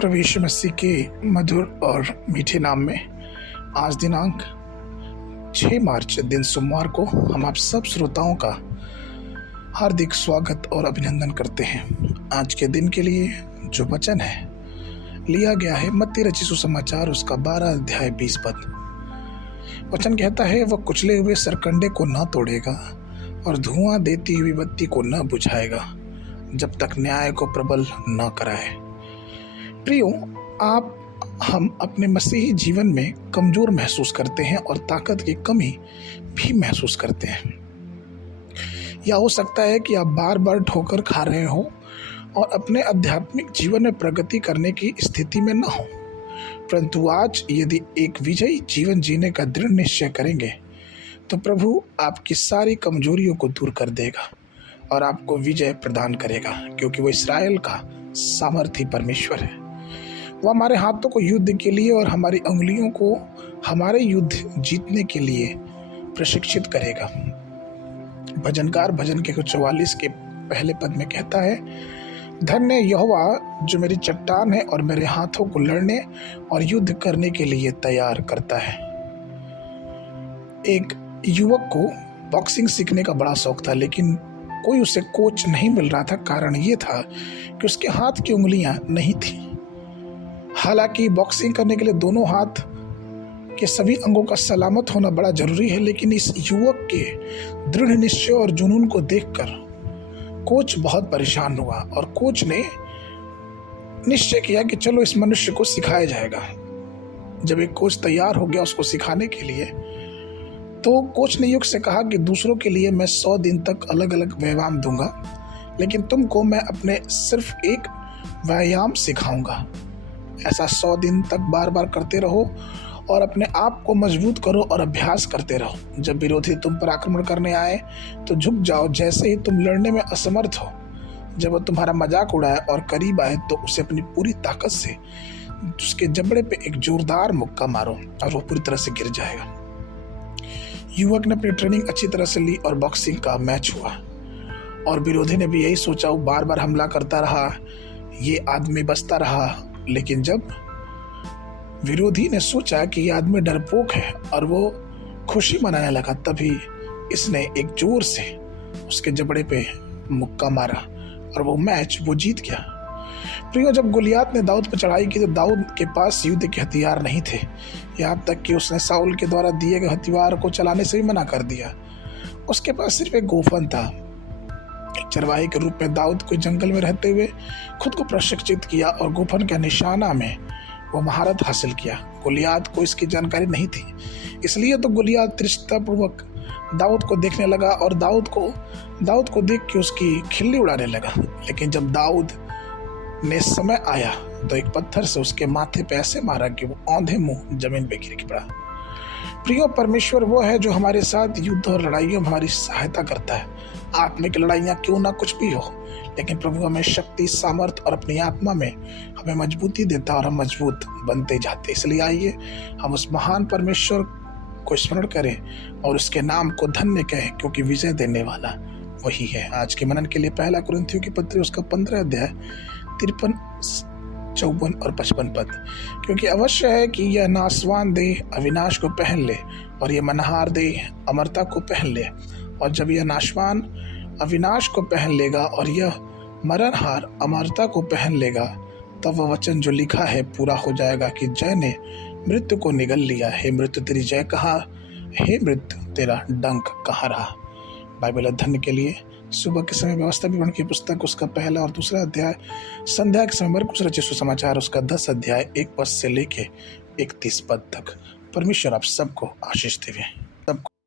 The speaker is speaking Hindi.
प्रभु यीशु मसीह के मधुर और मीठे नाम में आज दिनांक 6 मार्च दिन सोमवार को हम आप सब श्रोताओं का हार्दिक स्वागत और अभिनंदन करते हैं। आज के दिन के लिए जो वचन है लिया गया है मत्ती रचित सुसमाचार उसका 12 अध्याय 20 पद। वचन कहता है, वह कुचले हुए सरकंडे को न तोड़ेगा और धुआं देती हुई बत्ती को न बुझाएगा जब तक न्याय को प्रबल न कराए। प्रियो, हम अपने मसीही जीवन में कमजोर महसूस करते हैं और ताकत की कमी भी महसूस करते हैं। या हो सकता है कि आप बार बार ठोकर खा रहे हो और अपने आध्यात्मिक जीवन में प्रगति करने की स्थिति में न हो, परंतु आज यदि एक विजयी जीवन जीने का दृढ़ निश्चय करेंगे तो प्रभु आपकी सारी कमजोरियों को दूर कर देगा और आपको विजय प्रदान करेगा, क्योंकि वो इस्राएल का सामर्थी परमेश्वर है। वो हमारे हाथों को युद्ध के लिए और हमारी उंगलियों को हमारे युद्ध जीतने के लिए प्रशिक्षित करेगा। भजनकार भजन के 44 के पहले पद में कहता है, धन्य यहोवा जो मेरी चट्टान है और मेरे हाथों को लड़ने और युद्ध करने के लिए तैयार करता है। एक युवक को बॉक्सिंग सीखने का बड़ा शौक था, लेकिन कोई उसे कोच नहीं मिल रहा था। कारण ये था कि उसके हाथ की उंगलियां नहीं थी। हालांकि बॉक्सिंग करने के लिए दोनों हाथ के सभी अंगों का सलामत होना बड़ा जरूरी है, लेकिन इस युवक के दृढ़ निश्चय और जुनून को देखकर कोच बहुत परेशान हुआ और कोच ने निश्चय किया कि चलो इस मनुष्य को सिखाया जाएगा। जब एक कोच तैयार हो गया उसको सिखाने के लिए, तो कोच ने युवक से कहा कि दूसरों के लिए मैं 100 दिन तक अलग अलग व्यायाम दूंगा, लेकिन तुमको मैं अपने सिर्फ एक व्यायाम सिखाऊंगा। ऐसा 100 दिन तक बार बार करते रहो और अपने आप को मजबूत करो और अभ्यास करते रहो। जब विरोधी तुम पर आक्रमण करने आए तो झुक जाओ। जैसे ही तुम लड़ने में असमर्थ हो, जब वो तुम्हारा मजाक उड़ाए और करीब आए तो उसे अपनी पूरी ताकत से उसके जबड़े पे एक जोरदार मुक्का मारो और वो पूरी तरह से गिर जाएगा। युवक ने अपनी ट्रेनिंग अच्छी तरह से ली और बॉक्सिंग का मैच हुआ और विरोधी ने भी यही सोचा। वो बार बार हमला करता रहा, ये आदमी बचता रहा, लेकिन जब विरोधी ने सोचा कि ये आदमी डरपोक है और वो खुशी मनाने लगा, तभी इसने एक जोर से उसके जबड़े पे मुक्का मारा और वो मैच वो जीत गया। प्रियो, जब गोलियात ने दाऊद पर चढ़ाई की तो दाऊद के पास युद्ध के हथियार नहीं थे। यहाँ तक कि उसने साउल के द्वारा दिए गए हथियार को चलाने से भी मना कर दिया। उसके पास सिर्फ एक गोफन था। एक चरवाहे के रूप में दाऊद को जंगल में रहते हुए खुद को प्रशिक्षित किया और गोफन के निशाना में वो महारत हासिल किया। गोलियात को इसकी जानकारी नहीं थी, इसलिए तो गोलियात त्रिष्ठापूर्वक दाऊद को देखने लगा और दाऊद को देख के उसकी खिल्ली उड़ाने लगा। लेकिन जब दाऊद ने समय आया तो एक पत्थर से उसके माथे पे ऐसे मारा कि वो औंधे मुंह जमीन पे गिर पड़ा। प्रियो, परमेश्वर वो है जो हमारे साथ युद्ध और लड़ाइयों में हमारी सहायता करता है। आत्मिक लड़ाइयाँ क्यों ना कुछ भी हो, लेकिन प्रभु हमें शक्ति, सामर्थ और अपनी आत्मा में हमें मजबूती देता और हम मजबूत बनते जाते। इसलिए आइए हम उस महान परमेश्वर को स्मरण करें और उसके नाम को धन्य कहें, क्योंकि विजय देने वाला वही है। आज के मनन के लिए पहला कुरिन्थियों की पत्री उसका 15 अध्याय 53, 54 और 55 पद। क्योंकि अवश्य है कि यह नाशवान देह अविनाश को पहन ले और यह मनहार देह अमरता को पहन ले। और जब यह नाशवान अविनाश को पहन लेगा और यह मरणहार अमरता को पहन लेगा, तब वह वचन जो लिखा है पूरा हो जाएगा कि जय ने मृत्यु को निगल लिया। हे मृत्यु तेरी जय कहाँ, हे मृत्यु तेरा डंक कहाँ रहा। बाइबल अध्ययन के लिए सुबह के समय व्यवस्था विवरण की पुस्तक उसका पहला और दूसरा अध्याय, संध्या के समय मरकुस रचित सुसमाचार उसका 10 अध्याय 1 पद से लेके 31 पद तक। परमेश्वर आप सबको आशीष देवे। सबको